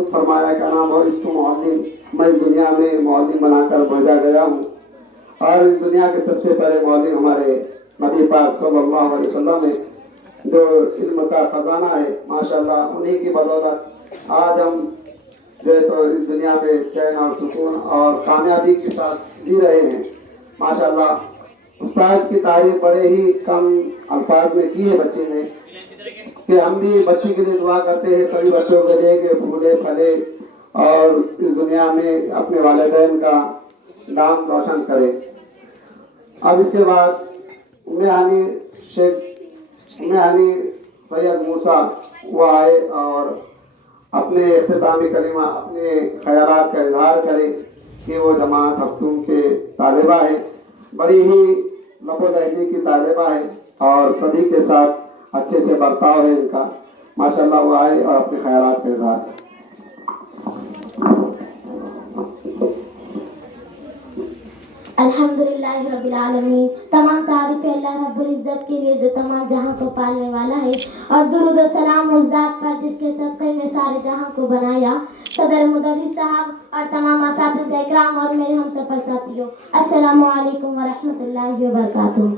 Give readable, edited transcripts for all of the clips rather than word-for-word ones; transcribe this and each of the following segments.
خود فرمایا کہ انا بعثت معلم، میں اس دنیا میں معلم بنا کر بھیجا گیا ہوں، اور اس دنیا کے سب سے پہلے معلم ہمارے نبی پاک صلی اللہ علیہ وسلم ہے، جو علم کا خزانہ ہے ماشاءاللہ، انہی کی بدولت آج ہم جو ہے تو اس دنیا میں چین اور سکون اور کامیابی کے ساتھ جی رہے ہیں ماشاءاللہ۔ استاد کی تعریف بڑے ہی کم الفاظ میں کی ہے بچے نے، کہ ہم بھی بچی کے لیے دعا کرتے ہیں، سبھی بچوں کے لیے کہ پھولے پھلے اور اس دنیا میں اپنے والدین کا نام روشن کرے۔ اب اس کے بعد امی ہانی سید موسیٰ وہ آئے اور اپنے اختتامی کلمہ، اپنے خیالات کا اظہار کرے کہ وہ جماعت ہفتوں کے طالبہ ہے، بڑی ہی لب و لہجے کی طالبہ ہے اور سبھی کے ساتھ اچھے سے برتاؤ ہے ان کا ماشاءاللہ۔ وہ آئے اور اپنے خیالات کا اظہار کرے۔ الحمدللہ رب العالمین، تمام تعریف اللہ رب العزت کے لیے جو تمام جہاں کو پالنے والا ہے، اور درود و سلام اس ذات پر جس کے صدقے میں سارے جہاں کو بنایا۔ صدر مدرس صاحب اور تمام اساتذہ اکرام اور میرے ہم سفر ساتھیوں، السلام علیکم ورحمۃ اللہ وبرکاتہ۔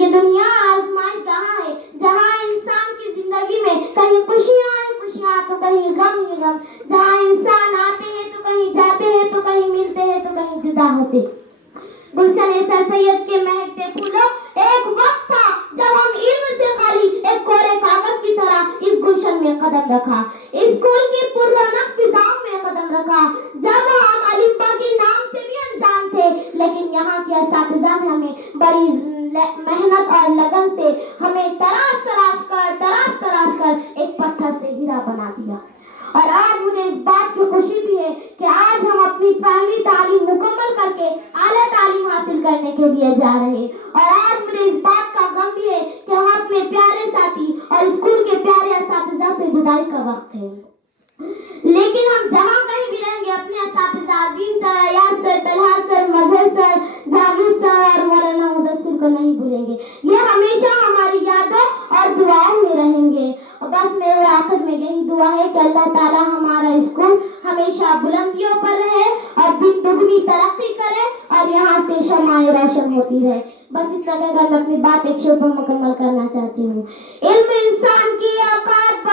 یہ دنیا آزمائش جہاں ہے، جہاں انسان کی زندگی میں کہیں خوشیاں ہیں خوشیاں تو کہیں غم ہی غم، جہاں انسان آتے ہیں تو کہیں جاتے ہیں تو کہیں ملتے ہیں تو کہیں جدا ہوتے۔ گلشن سر سید کے مہکتے پھولوں، ایک وقت تھا جب ہم علم سے خالی ایک کورے کاغذ کی طرح اس گلشن میں قدم رکھا، اسکول کی پر رونق فضاؤں میں قدم رکھا، جب ہم الف با کے نام سے بھی انجان تھے، لیکن یہاں کے اساتذہ نے ہمیں بڑی محنت اور لگن سے ہمیں تراش تراش کر ایک پتھر سے ہیرا بنا دیا۔ اور آج مجھے اس بات کی خوشی بھی ہے کہ آج ہم اپنی پرائمری تعلیم مکمل کر کے اعلیٰ تعلیم حاصل کرنے کے لیے جا رہے ہیں، اور آج مجھے اس بات کا غم بھی ہے کہ ہم اپنے پیارے ساتھی اور اسکول کے پیارے اساتذہ سے جدائی کا وقت ہے، لیکن ہم جہاں کہیں بھی رہیں گے اپنے اساتذہ عظیم سر، ایاز سر، طلحہ سر، مظہر سر، جاوید سر اور مولانا مدثر کو نہیں بھولیں گے، یہ ہمیشہ ہماری یادوں اور دعاؤں میں رہیں گے۔ اور بس میرے آخر میں یہی دعا ہے کہ اللہ تعالیٰ ہمارا اسکول ہمیشہ بلندیوں پر رہے اور دن دگنی ترقی کرے اور یہاں سے شمعیں روشن ہوتی رہے۔ بس اتنا کہہ کر میں اپنی بات ایک شعر پر مکمل کرنا چاہتی ہوں۔ علم انسان کی اوقات